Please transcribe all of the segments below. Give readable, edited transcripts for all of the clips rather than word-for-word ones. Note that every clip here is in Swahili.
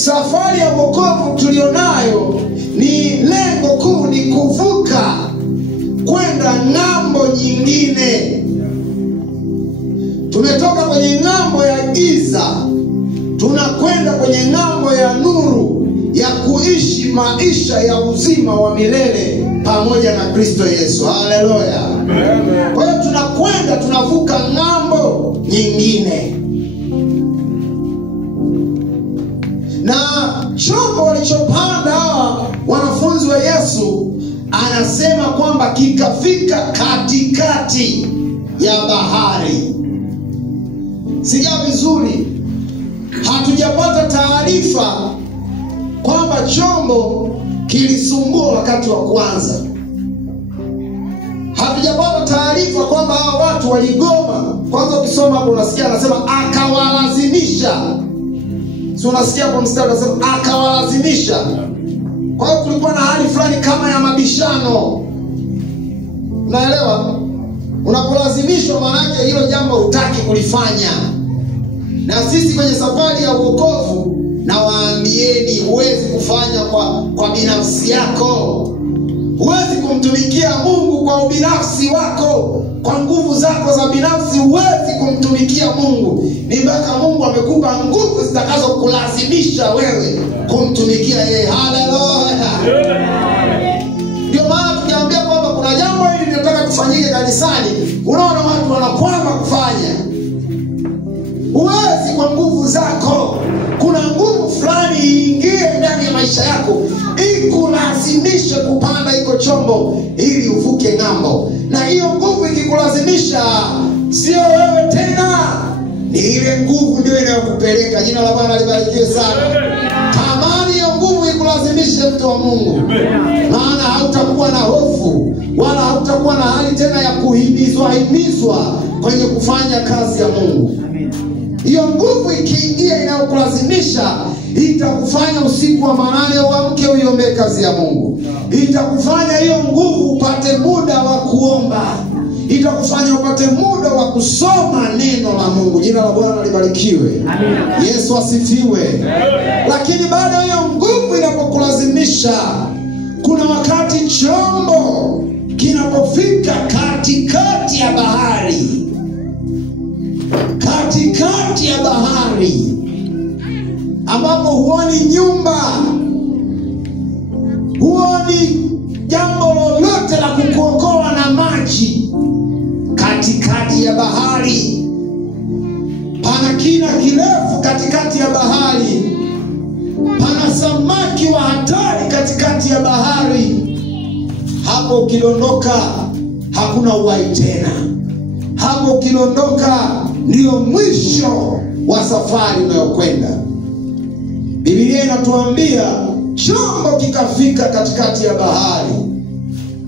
Safari ya wokovu tulionayo ni lengo kuu ni kuvuka kwenda ng'ambo nyingine. Tumetoka kwenye ng'ambo ya giza, tunakwenda kwenye ng'ambo ya nuru ya kuishi maisha ya uzima wa milele pamoja na Kristo Yesu. Haleluya. Kwa hiyo tunavuka ng'ambo nyingine. Na chombo walichopanda wanafunzi wa Yesu, anasema kwamba kikafika katikati ya bahari. Sikia vizuri, hatujapata taarifa kwamba chombo kilisumbua wakati wa kwanza. Hatujapata taarifa kwamba hao watu waligoma. Kwanza ukisoma hapo unasikia anasema akawalazimisha. So unasikia kwa mstari anasema akawalazimisha. Kwa hiyo kulikuwa na hali fulani kama ya mabishano. Unaelewa? Unapolazimishwa maana yake hilo jambo hutaki kulifanya. Na sisi kwenye safari ya wokovu, na waambieni, huwezi kufanya kwa binafsi yako. Huwezi kumtumikia Mungu kwa ubinafsi wako, kwa nguvu zako za binafsi. Huwezi kumtumikia Mungu. Ni mpaka Mungu amekupa nguvu zitakazo kulazimisha wewe kumtumikia yeye. Haleluya. Ndio maana tukiambia kwamba kuna jambo hili linataka kufanyike kanisani, unaona watu wanakwama kufanya. Huwezi kwa nguvu zako. Kuna nguvu fulani iingie ndani ya maisha yako ikulazimishe kupanda iko chombo ili uvuke ng'ambo. Na hiyo nguvu ikikulazimisha, sio wewe tena, ni ile nguvu ndio inayokupeleka. Jina la Bwana libarikiwe sana. Tamani hiyo nguvu ikulazimishe, mtu wa Mungu. Maana hautakuwa na hofu wala hautakuwa na hali tena ya kuhimizwa kwenye kufanya kazi ya Mungu. Hiyo nguvu ikiingia inayokulazimisha, itakufanya usiku wa manane uamke uiombe kazi ya Mungu. Itakufanya hiyo nguvu upate muda wa kuomba. Itakufanya upate muda wa kusoma neno la Mungu. Jina la Bwana libarikiwe. Amen. Yesu asifiwe. Amen. Lakini bado hiyo nguvu inapokulazimisha, kuna wakati chombo kinapofika katikati ya bahari. Katikati ya bahari ambapo huoni nyumba, huoni jambo lolote la kukuokoa na maji. Katikati ya bahari pana kina kirefu. Katikati ya bahari pana samaki wa hatari. Katikati ya bahari hapo ukidondoka hakuna uhai tena. Hapo ukidondoka ndio mwisho wa safari unayokwenda. Biblia inatuambia chombo kikafika katikati ya bahari.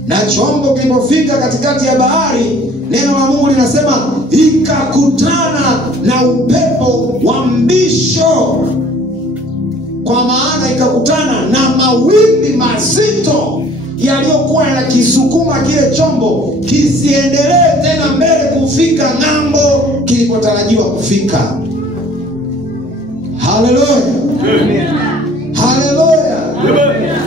Na chombo kilipofika katikati ya bahari, neno la Mungu linasema ikakutana na upepo wa mbisho. Kwa maana ikakutana na mawimbi mazito yaliyokuwa yanakisukuma kile chombo kisiendelee tena mbele kufika ng'ambo kilipotarajiwa kufika. Haleluya. Haleluya.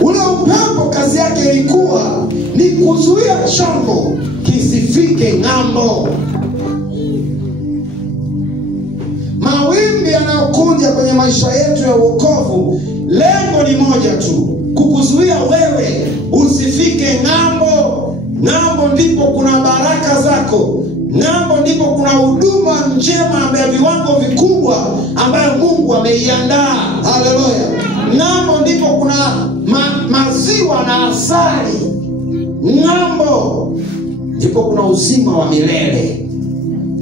Ule upepo kazi yake ilikuwa ni kuzuia chombo kisifike ng'ambo. Mawimbi yanayokuja kwenye maisha yetu ya wokovu, lengo ni moja tu, kukuzuia wewe usifike ng'ambo. Ng'ambo ndipo kuna baraka zako. Ng'ambo ndipo kuna huduma njema ya viwango vikubwa ambayo Mungu ameiandaa. Haleluya. Ng'ambo ndipo kuna maziwa na asali. Ng'ambo ndipo kuna uzima wa milele.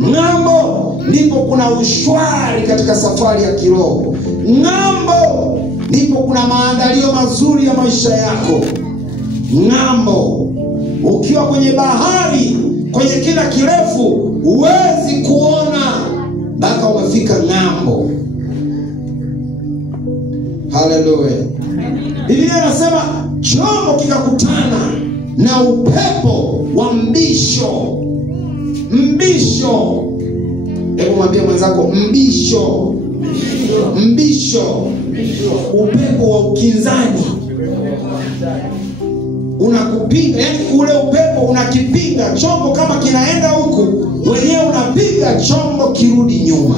Ng'ambo ndipo kuna ushwari katika safari ya kiroho. Ng'ambo ndipo kuna maandalio mazuri ya maisha yako. Ng'ambo, ukiwa kwenye bahari, kwenye kina kirefu, huwezi kuona mpaka umefika ng'ambo. Haleluya. Biblia inasema chombo kikakutana na upepo wa mbisho. Mbisho. Hebu mwambie mwenzako mbisho. Mbisho. Upepo wa ukinzani unakupinga, yani ule upepo unakipinga chombo. Kama kinaenda huku, wenyewe unapiga chombo kirudi nyuma.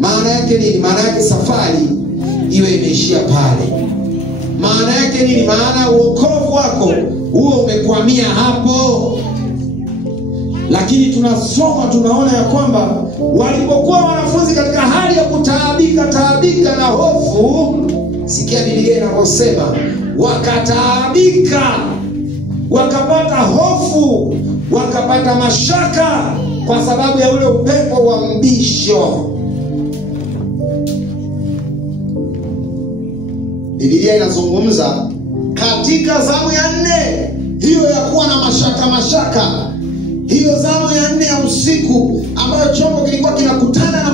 Maana yake nini? Maana yake safari iwe imeishia pale. Maana yake nini? Maana wokovu wako huo umekwamia hapo. Lakini tunasoma, tunaona ya kwamba walipokuwa wanafunzi katika hali ya kutaabika na hofu, sikia Biblia inavyosema, wakataabika, wakapata hofu, wakapata mashaka kwa sababu ya ule upepo wa mbisho. Biblia inazungumza katika zamu ya 4 hiyo ya kuwa na mashaka, hiyo zamu ya 4 ya usiku ambayo chombo kilikuwa kinakutana na